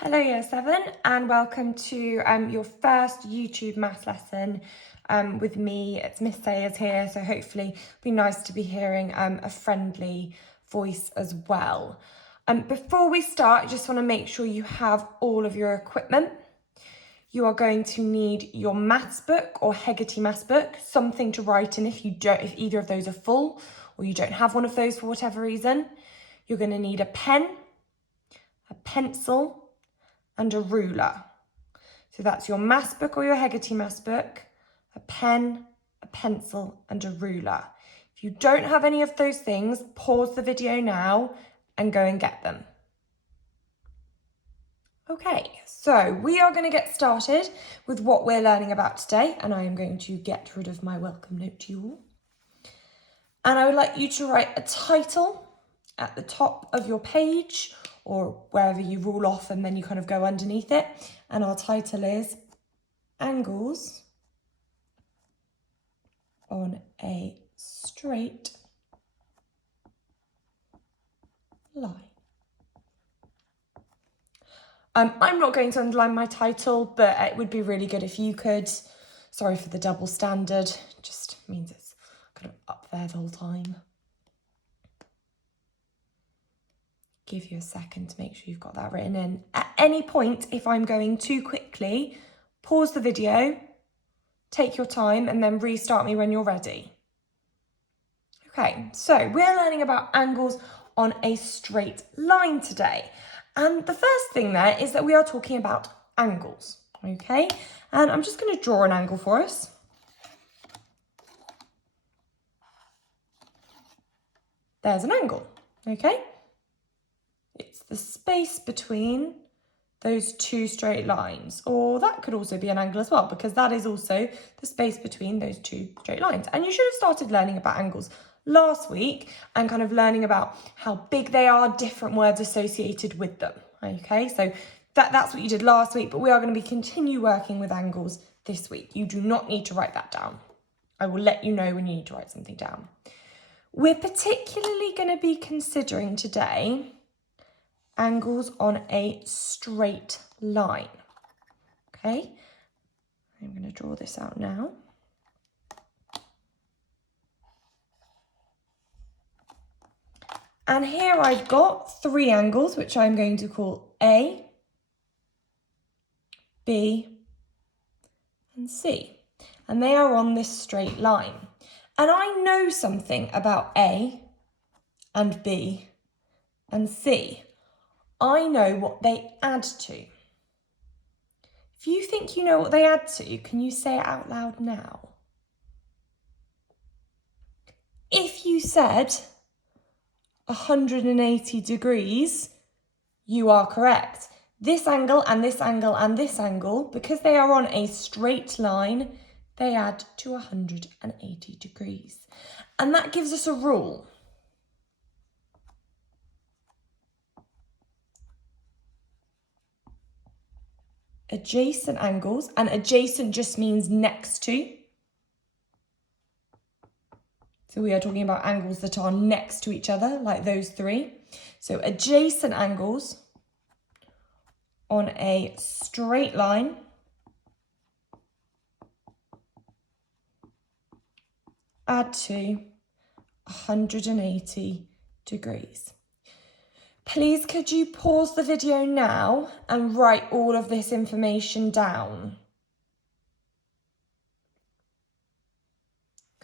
Hello Year 7 and welcome to your first YouTube maths lesson with me. It's Miss Sayers here, so hopefully it'll be nice to be hearing a friendly voice as well. Before we start, I just want to make sure you have all of your equipment. You are going to need your maths book or Hegarty maths book, something to write in if either of those are full or you don't have one of those for whatever reason. You're going to need a pen, a pencil, and a ruler. So that's your maths book or your Hegarty maths book, a pen, a pencil, and a ruler. If you don't have any of those things, pause the video now and go and get them. Okay, so we are going to get started with what we're learning about today, and I am going to get rid of my welcome note to you all. And I would like you to write a title at the top of your page or wherever you rule off and then you kind of go underneath it. And our title is Angles on a Straight Line. I'm not going to underline my title, but it would be really good if you could. Sorry for the double standard, it just means it's kind of up there the whole time. Give you a second to make sure you've got that written in. At any point, if I'm going too quickly, pause the video, take your time, and then restart me when you're ready. Okay, so we're learning about angles on a straight line today. And the first thing there is that we are talking about angles, okay? And I'm just going to draw an angle for us. There's an angle, okay? It's the space between those two straight lines, or that could also be an angle as well, because that is also the space between those two straight lines. And you should have started learning about angles last week and kind of learning about how big they are, different words associated with them. Okay, so that's what you did last week, but we are going to continue working with angles this week. You do not need to write that down. I will let you know when you need to write something down. We're particularly going to be considering today angles on a straight line. Okay, I'm going to draw this out now. And here I've got three angles, which I'm going to call A, B, and C. And they are on this straight line. And I know something about A and B and C. I know what they add to. If you think you know what they add to, can you say it out loud now? If you said 180 degrees, you are correct. This angle and this angle and this angle, because they are on a straight line, they add to 180 degrees. And that gives us a rule. Adjacent angles, and adjacent just means next to. So we are talking about angles that are next to each other, like those three. So adjacent angles on a straight line add to 180 degrees. Please could you pause the video now and write all of this information down?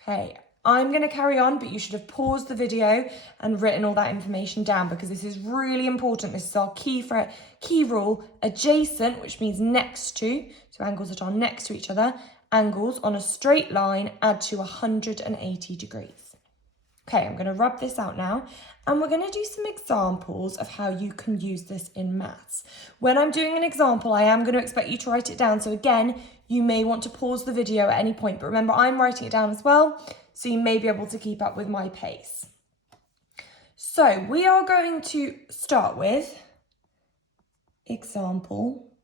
Okay, I'm going to carry on, but you should have paused the video and written all that information down because this is really important. This is our key rule, adjacent, which means next to, so angles that are next to each other, angles on a straight line add to 180 degrees. Okay, I'm going to rub this out now, and we're going to do some examples of how you can use this in maths. When I'm doing an example, I am going to expect you to write it down. So again, you may want to pause the video at any point, but remember, I'm writing it down as well, so you may be able to keep up with my pace. So we are going to start with example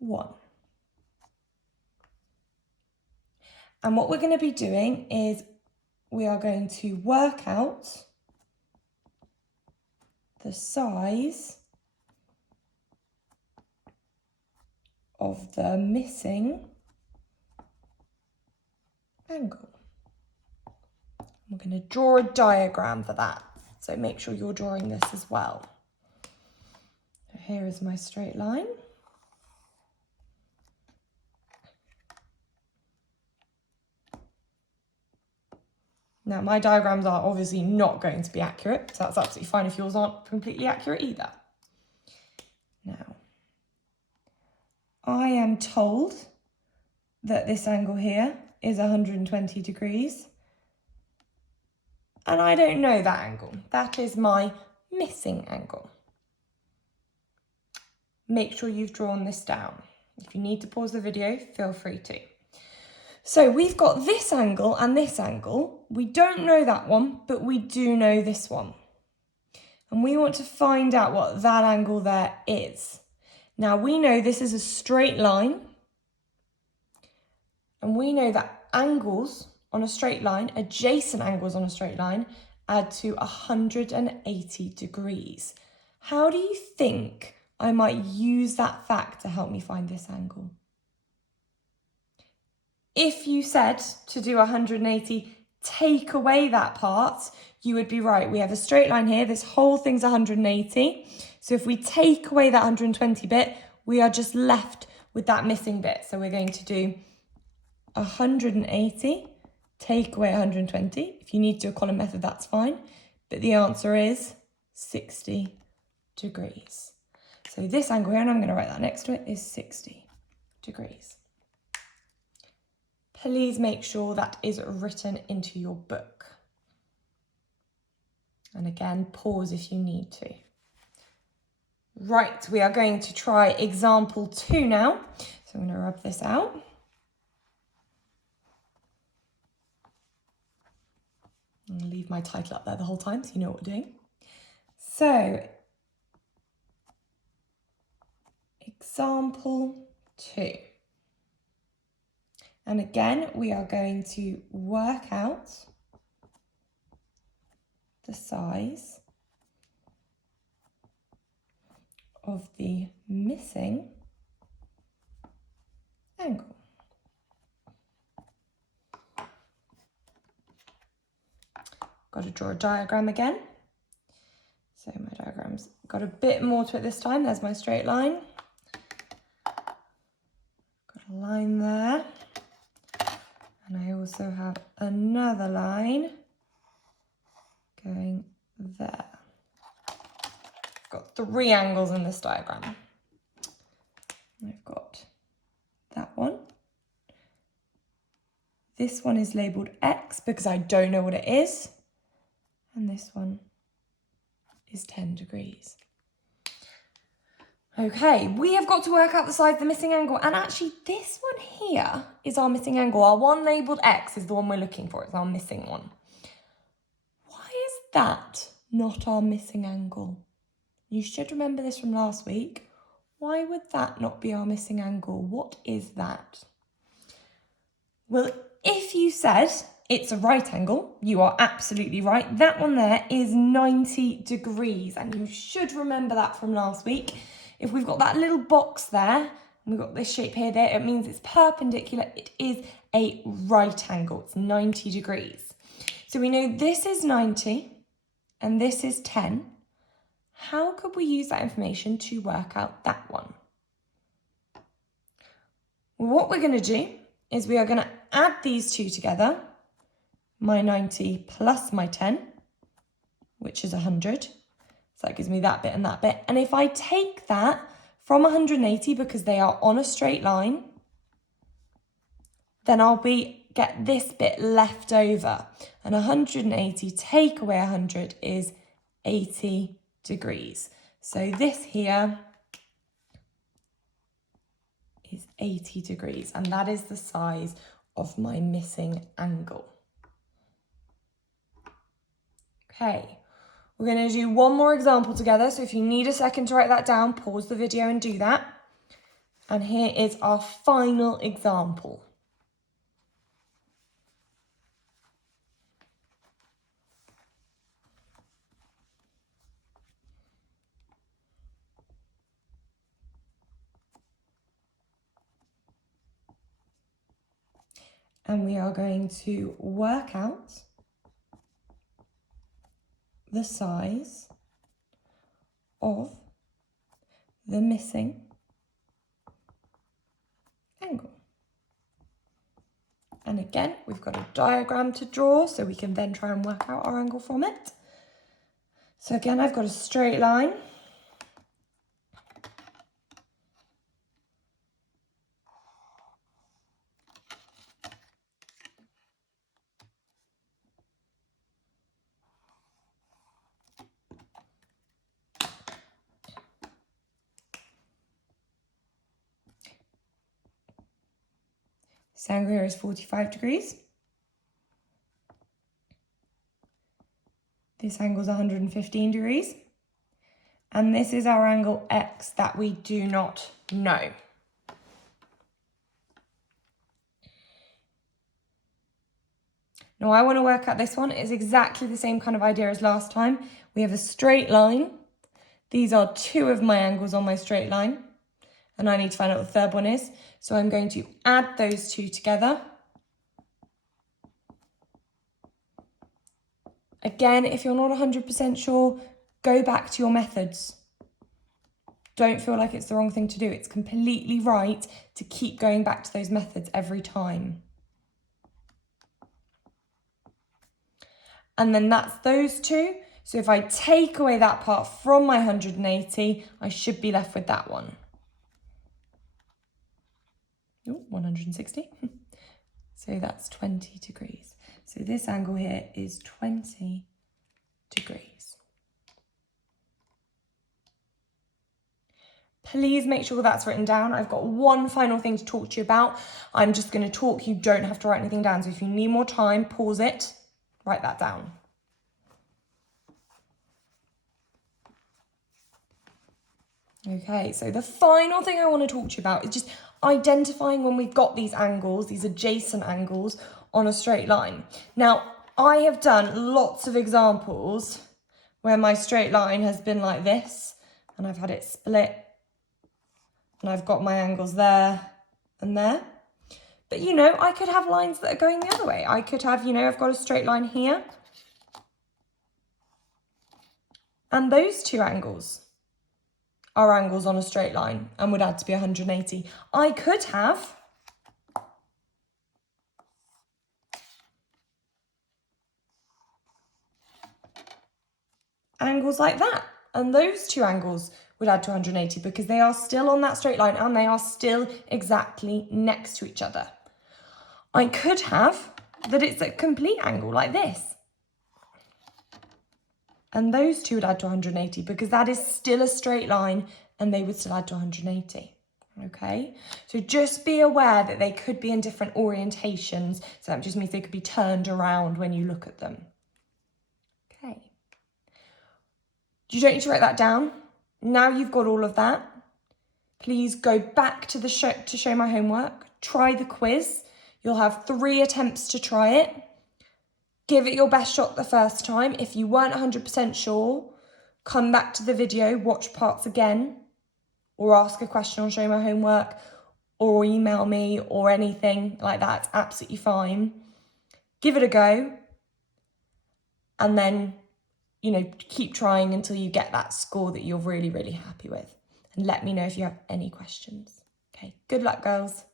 1. And what we're going to be doing is we are going to work out the size of the missing angle. We're going to draw a diagram for that. So make sure you're drawing this as well. So here is my straight line. Now my diagrams are obviously not going to be accurate, so that's absolutely fine if yours aren't completely accurate either. Now, I am told that this angle here is 120 degrees. And I don't know that angle. That is my missing angle. Make sure you've drawn this down. If you need to pause the video, feel free to. So we've got this angle and this angle. We don't know that one, but we do know this one. And we want to find out what that angle there is. Now we know this is a straight line. And we know that angles on a straight line, adjacent angles on a straight line, add to 180 degrees. How do you think I might use that fact to help me find this angle? If you said to do 180, take away that part, you would be right. We have a straight line here. This whole thing's 180. So if we take away that 120 bit, we are just left with that missing bit. So we're going to do 180, take away 120. If you need to do a column method, that's fine. But the answer is 60 degrees. So this angle here, and I'm going to write that next to it, is 60 degrees. Please make sure that is written into your book. And again, pause if you need to. Right, we are going to try example 2 now. So I'm going to rub this out. I'm going to leave my title up there the whole time so you know what we're doing. So, example 2. And again, we are going to work out the size of the missing angle. Got to draw a diagram again. So my diagram's got a bit more to it this time. There's my straight line. Got a line there. And I also have another line going there. I've got 3 angles in this diagram. I've got that one. This one is labelled X because I don't know what it is. And this one is 10 degrees. Okay, we have got to work out the size of the missing angle. And actually, this one here is our missing angle. Our one labelled X is the one we're looking for. It's our missing one. Why is that not our missing angle? You should remember this from last week. Why would that not be our missing angle? What is that? Well, if you said it's a right angle, you are absolutely right. That one there is 90 degrees, and you should remember that from last week. If we've got that little box there, and we've got this shape here, there, it means it's perpendicular. It is a right angle. It's 90 degrees. So we know this is 90 and this is 10. How could we use that information to work out that one? What we're going to do is we are going to add these two together, my 90 plus my 10, which is 100. So that gives me that bit and that bit. And if I take that from 180, because they are on a straight line, then I'll get this bit left over. And 180 take away 100 is 80 degrees. So this here is 80 degrees, and that is the size of my missing angle. Okay, we're going to do one more example together, so if you need a second to write that down, pause the video and do that. And here is our final example. and we are going to work out the size of the missing angle. And again, we've got a diagram to draw so we can then try and work out our angle from it. So again, I've got a straight line. This angle here is 45 degrees. This angle is 115 degrees. And this is our angle X that we do not know. Now I want to work out this one. It's exactly the same kind of idea as last time. We have a straight line. These are two of my angles on my straight line. And I need to find out what the third one is. So I'm going to add those two together. Again, if you're not 100% sure, go back to your methods. Don't feel like it's the wrong thing to do. It's completely right to keep going back to those methods every time. And then that's those two. So if I take away that part from my 180, I should be left with that one. Ooh, 160. So that's 20 degrees. So this angle here is 20 degrees. Please make sure that's written down. I've got one final thing to talk to you about. I'm just going to talk. You don't have to write anything down. So if you need more time, pause it, write that down. Okay, so the final thing I want to talk to you about is just identifying when we've got these angles, these adjacent angles on a straight line. Now, I have done lots of examples where my straight line has been like this and I've had it split and I've got my angles there and there. But, you know, I could have lines that are going the other way. I could have, you know, I've got a straight line here and those two angles are angles on a straight line and would add to be 180. I could have angles like that, and those two angles would add to 180 because they are still on that straight line and they are still exactly next to each other. I could have that it's a complete angle like this, and those two would add to 180 because that is still a straight line and they would still add to 180. Okay, so just be aware that they could be in different orientations. So that just means they could be turned around when you look at them. Okay. You don't need to write that down. Now you've got all of that. Please go back to the show to show my homework. Try the quiz. You'll have 3 attempts to try it. Give it your best shot the first time. If you weren't 100% sure, come back to the video, watch parts again, or ask a question on Show My Homework, or email me, or anything like that. It's absolutely fine. Give it a go, and then, you know, keep trying until you get that score that you're really, really happy with. And let me know if you have any questions. Okay, good luck, girls.